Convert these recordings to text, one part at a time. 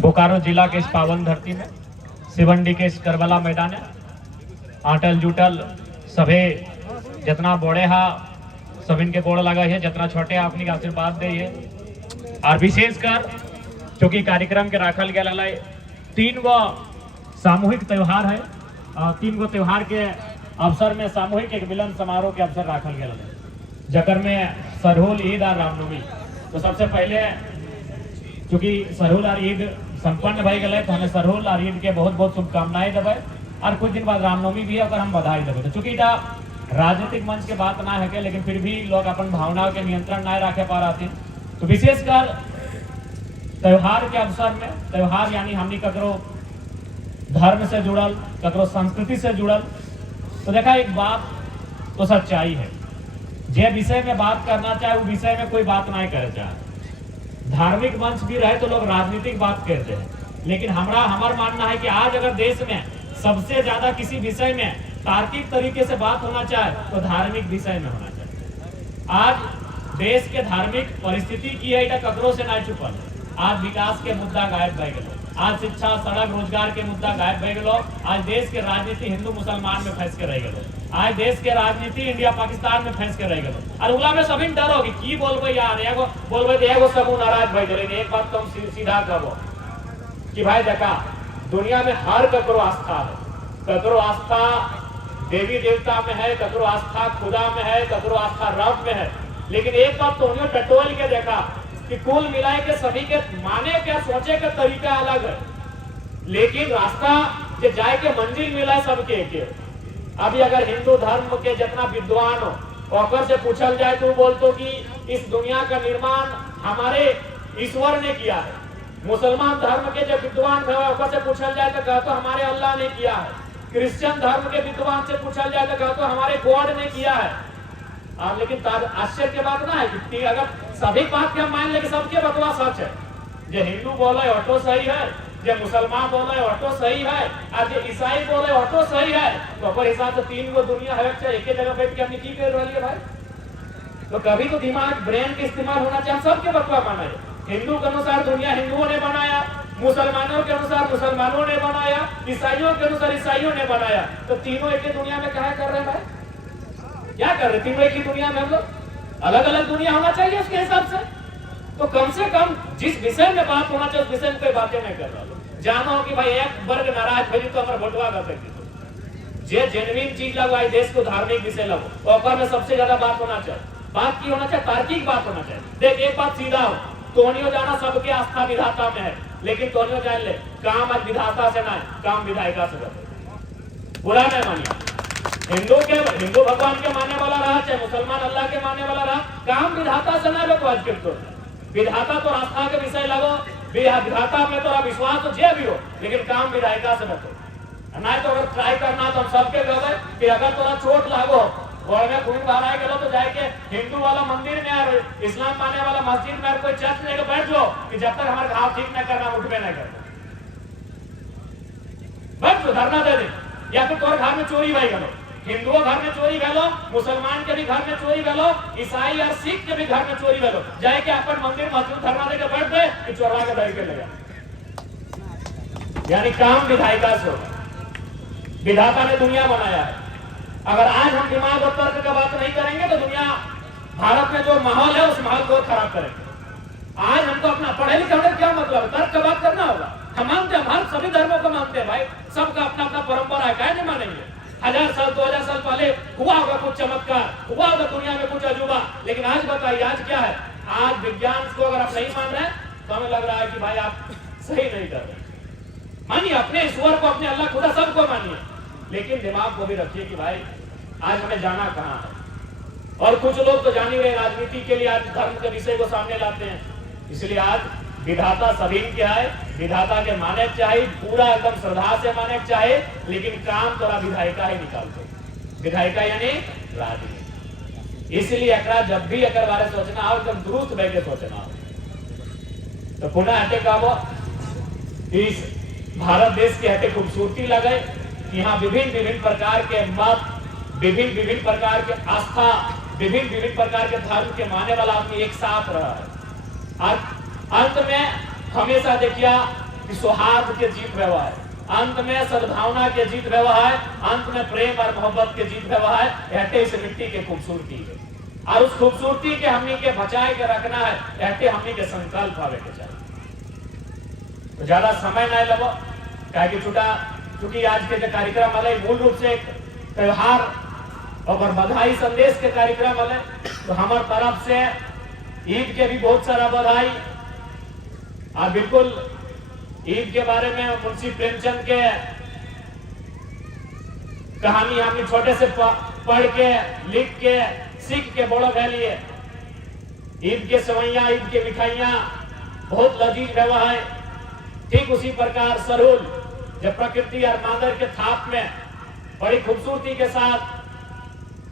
बोकारो जिला के इस पावन धरती में सिवंडी के इस करबला मैदान है आटल जुटल सभे जितना बड़े हा सब इनके गोड़ लगा है, जितना छोटे अपनी के आशीर्वाद दे और विशेषकर चूंकि कार्यक्रम के राखल गया 3 गो सामूहिक त्योहार है और 3 गो त्योहार के अवसर में सामूहिक एक मिलन समारोह के अवसर राखल गया है, जकर में सरहुल ईद और रामनवमी। तो सबसे पहले चूंकि सरहुल और ईद संपन्न भई गए तो हमें सरहुल और ईद के बहुत बहुत शुभकामनाएं देवे और कुछ दिन बाद रामनवमी भी है और हम बधाई देवे। तो चूंकि राजनीतिक मंच के बात ना है लेकिन फिर भी लोग अपन भावनाओं के नियंत्रण ना रखे पा रहे, तो विशेषकर त्योहार के अवसर में, त्योहार यानी हमनी ककरो धर्म से जुड़ल ककरो संस्कृति से जुड़ल, तो देखा एक बात तो सच्चाई है, जे विषय में बात करना चाहे वो विषय में कोई बात नहीं करे चाहे। धार्मिक मंच भी रहे तो लोग राजनीतिक बात कहते हैं, लेकिन हमारा मानना है कि आज अगर देश में सबसे ज्यादा किसी विषय में तार्किक तरीके से बात होना चाहे तो धार्मिक विषय में होना चाहिए। आज देश के धार्मिक परिस्थिति की है ककरो से नहीं छुपल। आज विकास के मुद्दा गायब भय गए, आज शिक्षा सड़क रोजगार के मुद्दा गायब भय गए, आज देश के राजनीति हिंदू मुसलमान में फंस के रह गए, आज देश के राजनीति इंडिया पाकिस्तान में फंस के रह गए और उला में सभी डरो कि बोलबे यार एगो बोलबे तो एगो सब नाराज भय गए। एक बात तुम सीधा कहो कि भाई देखा दुनिया में हर ककरो आस्था है, ककरो आस्था देवी देवता में है, ककरो आस्था खुदा में है, ककरो आस्था रब में है, लेकिन एक बात तो उन्हें टटोल के देखा कि कुल मिलाए के सभी के माने क्या सोचे का तरीका अलग है, लेकिन रास्ता जो जाए के मंजिल मिला है सबके के। अभी अगर हिंदू धर्म के जितना विद्वान हो और से पूछल जाए तो बोलते कि इस दुनिया का निर्माण हमारे ईश्वर ने किया है। मुसलमान धर्म के जो विद्वान है से पूछल जाए तो कहते हमारे अल्लाह ने किया है। क्रिश्चियन धर्म के विद्वान से पूछल जाए तो कहते हमारे गॉड ने किया है। लेकिन आश्चर्य की बात ना है कि अगर सभी बात के हम मान ले कि सबके बतवा सच है, जो हिंदू बोले ऑटो सही है, जो मुसलमान बोले ऑटो सही है और जो ईसाई बोले ऑटो सही है, तो अपने हिसाब से 3 गो दुनिया है एक ही जगह बैठ के हमने की कर रही है भाई। तो कभी तो दिमाग ब्रेन के इस्तेमाल होना चाहिए। सबके बतवा माना है, हिंदू के अनुसार दुनिया हिंदुओं ने बनाया, मुसलमानों के अनुसार मुसलमानों ने बनाया, ईसाइयों के अनुसार ईसाइयों ने बनाया, तो तीनों एक ही दुनिया में क्या कर रहे हैं भाई? क्या कर रहे? तीनों एक ही दुनिया में हम लोग अलग अलग दुनिया होना चाहिए उसके हिसाब से। तो कम से कम जिस विषय में बात होना चाहिए उस विषय में कोई बातें नहीं कर रहा। जानो कि भाई एक वर्ग नाराज भरी तो हमारा भोटवा कर सकती, जे जेन्युइन चीज लगो आई देश को धार्मिक विषय लगो और में सबसे ज्यादा बात होना चाहिए। बात की होना चाहिए, तार्किक बात होना चाहिए। देख एक बात सीधा हो, तोनियो जाना सबके आस्था विधाता में है, लेकिन तोनियो जान ले काम आज विधाता से ना काम विधायिका से करते। बुरा नहीं मानिए, हिंदू भगवान के मानने वाला रहा चाहे मुसलमान अल्लाह के मानने वाला रहा, काम विधाता से ना लोग आज करते। विधाता तो आस्था के विषय लगो, विधाता में तो विश्वास तो जे भी हो, लेकिन काम विधायिका से रखो। नहीं तो अगर ट्राई करना तो हम सबके गए कि अगर तोरा चोट लागो और में खून बहाए गलो तो जाके हिंदू वाला मंदिर में और इस्लाम मानने वाला मस्जिद में कोई चर्च लेके बैठ जाओ कि जब तक हमारे घाव ठीक न करना उठबे न कर बस धरना दे दे। या फिर तोर घर में चोरी भाई गलो, हिंदुओं घर में चोरी गलो, मुसलमान के भी घर में चोरी गलो, ईसाई और सिख के भी घर में चोरी गलो, जाके अपन मंदिर मस्जिद धरना देकर बैठ गए कि चोरवा के बैठ के लगा। यानी काम विधायिका से होगा, विधाता ने दुनिया बनाया है। अगर आज हम दिमाग और तर्क का बात नहीं करेंगे तो दुनिया भारत में जो माहौल है उस माहौल को खराब करेंगे। आज हमको अपना पढ़े लिखे होने क्या मतलब, तर्क का बात करना होगा। हम मानते हैं, हम सभी धर्मों को मानते हैं भाई, सबका अपना अपना परंपरा है, क्या नहीं मानेंगे। 1000 साल 2000 साल पहले हुआ होगा कुछ चमत्कार, हुआ होगा दुनिया में कुछ अजूबा, लेकिन आज बताइए आज क्या है? आज विज्ञान को अगर आप नहीं मान रहे हैं तो हमें लग रहा है कि भाई आप सही नहीं कर रहे। मानिए अपने ईश्वर को, अपने अल्लाह खुदा सबको मानिए, लेकिन दिमाग को भी रखिए कि भाई आज हमें जाना कहाँ है। और कुछ लोग तो जान ही रहे राजनीति के लिए आज धर्म के विषय को सामने लाते हैं। इसलिए आज विधाता सभी के है, विधाता के माने चाहिए, पूरा एकदम श्रद्धा से माने चाहिए, लेकिन काम तोरा विधायिका ही निकालते। विधायिका यानी राजनीति। इसलिए एकरा जब भी एक बारे सोचना हो एकदम दुरुस्त बह के सोचना हो। तो पुनः हटे का इस भारत देश की हटे खूबसूरती लगे कि यहाँ विभिन्न प्रकार के मत, विभिन्न प्रकार के आस्था, विभिन्न प्रकार के धर्म के मानने वाला आदमी एक साथ रहा है। अंत में हमेशा देखिए कि सौहार्द के जीत व्यवहार है, अंत में सद्भावना के जीत व्यवहार है, अंत में प्रेम और मोहब्बत के जीत व्यवहार है। ऐसे इस मिट्टी की खूबसूरती है और उस खूबसूरती के हमनी के बचाए के रखना है। ऐसे हमनी के संकल्प आवे के चाहिए। तो ज्यादा समय नहीं लगो क्या कि चूंकि आज के जो कार्यक्रम वाले मूल रूप से एक त्योहार और बधाई संदेश के कार्यक्रम वाले, तो हमारे तरफ से ईद के भी बहुत सारा बधाई। और बिल्कुल ईद के बारे में मुंशी प्रेमचंद के कहानी हमने छोटे से पढ़ के लिख के सीख के बड़ो फैलिए। ईद के सवैया, ईद के मिठाइयां बहुत लजीज व्यवहार है। ठीक उसी प्रकार सरूल जब प्रकृति और मादर के थाप में बड़ी खूबसूरती के साथ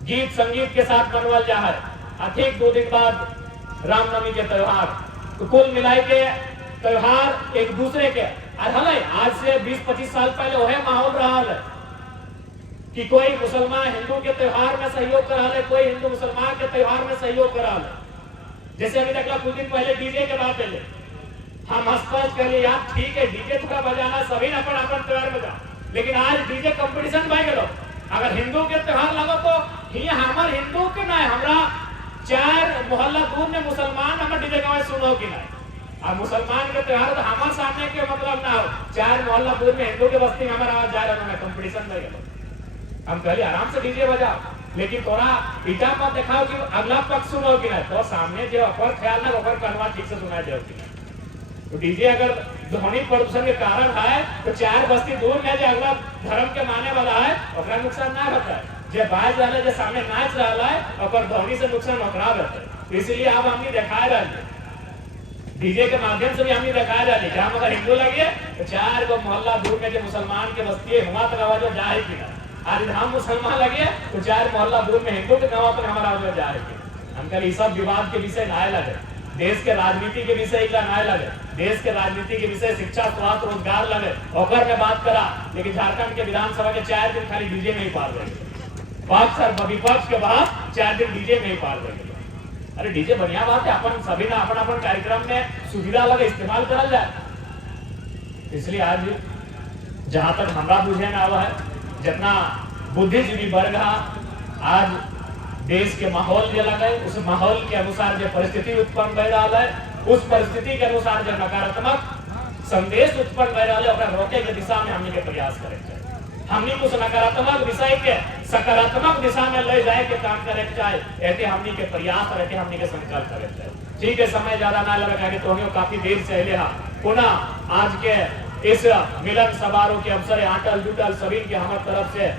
गीत संगीत के साथ मनवल जा है। ठीक 2 दिन बाद रामनवमी के त्योहार, तो कुल मिलाई के त्योहार एक दूसरे के आज से 20-25 साल पहले वह माहौल रहा है कि कोई मुसलमान हिंदू के त्योहार में सहयोग कर रहा है, कोई हिंदू मुसलमान के त्योहार में सहयोग कर रहा है। जैसे अभी तक कुछ दिन पहले डीजे के बात पहले हम हंसपास कर लिए, यार ठीक है डीजे थोड़ा बजाना सभी ने अपन त्योहार बजा, लेकिन आज डीजे कंपटीशन भाई गलो। अगर हिंदू के त्योहार लगो तो ये हमार हिंदू के ना हमरा 4 मोहल्ला दूर में मुसलमान हमारे डीजे गवाए सुनो कि ना, और मुसलमान के त्योहार तो हमारे सामने के मतलब ना हो, 4 मोहल्ला दूर में हिंदू के बस्ती हमारा आवाज जा रहा है कंपटीशन में गलो। हम कहले आराम से डीजे बजाओ, लेकिन थोड़ा इटा पर दिखाओ कि अगला पक्ष सुनो कि ना, तो सामने जो अपर ख्याल ना ऊपर कनवा ठीक से सुनाई दे कि ना। तो डीजे अगर ध्वनि प्रदूषण के कारण है तो 4 बस्ती दूर में जो अगला धर्म के माने वाला है ओकरा नुकसान ना होता है। जो बाज वाला जो सामने नाच रहा है और ध्वनि से नुकसान ओकरा होता है। इसलिए अब हमने दिखाए रहे डीजे के माध्यम से भी हमने दिखाए रहे कि हम अगर हिंदू लगे तो 4 गो मोहल्ला दूर में जो मुसलमान के बस्ती है वहां तक आवाज जा है कि ना। आज हम मुसलमान लगे तो 4 मोहल्ला दूर में हिंदू के गाँव पर हमारा आवाज जा है। हम कल सब विवाद के विषय ना लगे, देश के राजनीति के विषय ना लगे, देश के राजनीति के विषय शिक्षा स्वास्थ्य रोजगार लगे और में बात करा। लेकिन झारखंड के विधानसभा के 4 दिन खाली डीजे में ही पार रहे, पक्ष और विपक्ष के बाद 4 दिन डीजे में ही पार रहे। अरे डीजे बढ़िया बात है, अपन सभी ना अपन कार्यक्रम में सुविधा लगे इस्तेमाल करा जाए। इसलिए आज जहां तक हमारा बुझे में आवा है, जितना बुद्धिजीवी वर्ग आज देश के माहौल जो लगे उस माहौल के अनुसार जो परिस्थिति उत्पन्न हो रहा है, उस परिस्थिति के अनुसार जो नकारात्मक संदेश उत्पन्न हो रहा है रोके के दिशा में हमने के प्रयास करेंगे। हमने कुछ नकारात्मक विषय के सकारात्मक दिशा में ले जाए के काम करे चाहे, ऐसे हमने के प्रयास रहते हमने के संकल्प करे। ठीक है, समय ज्यादा ना लगा कि तो काफी देर से अले पुनः आज के इस मिलन समारोह के अवसर आटल जुटल सभी के हमारे तरफ से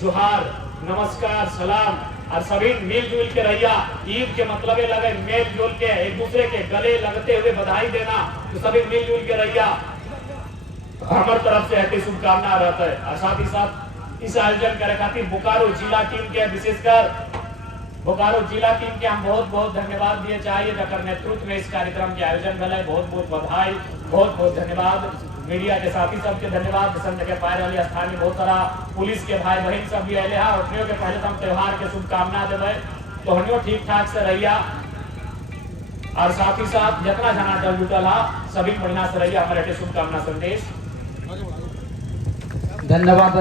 जुहार, नमस्कार, सलाम और सभी मिलजुल के रहिया। ईद के मतलब लगे मेल जुल के एक दूसरे के गले लगते हुए बधाई देना, तो सभी मिलजुल के रहिया हमारे तरफ से ऐसी शुभकामना रहता है। और साथ ही साथ इस आयोजन करे खातिर बोकारो जिला टीम के विशेषकर बोकारो जिला टीम के हम बहुत बहुत धन्यवाद दिए चाहिए जकर नेतृत्व में इस कार्यक्रम के आयोजन भले। बहुत बहुत बधाई, बहुत बहुत धन्यवाद। मीडिया के साथी सबके धन्यवाद। संत के पाए वाली स्थान में बहुत सारा पुलिस के भाई बहन सब भी अले है और के पहले तो हम त्योहार के शुभकामना देवे, तो हनियो ठीक ठाक से रहिया और साथ ही साथ जितना जना चल जुटल है सभी बढ़िया से रहिया। हमारे शुभकामना संदेश। धन्यवाद।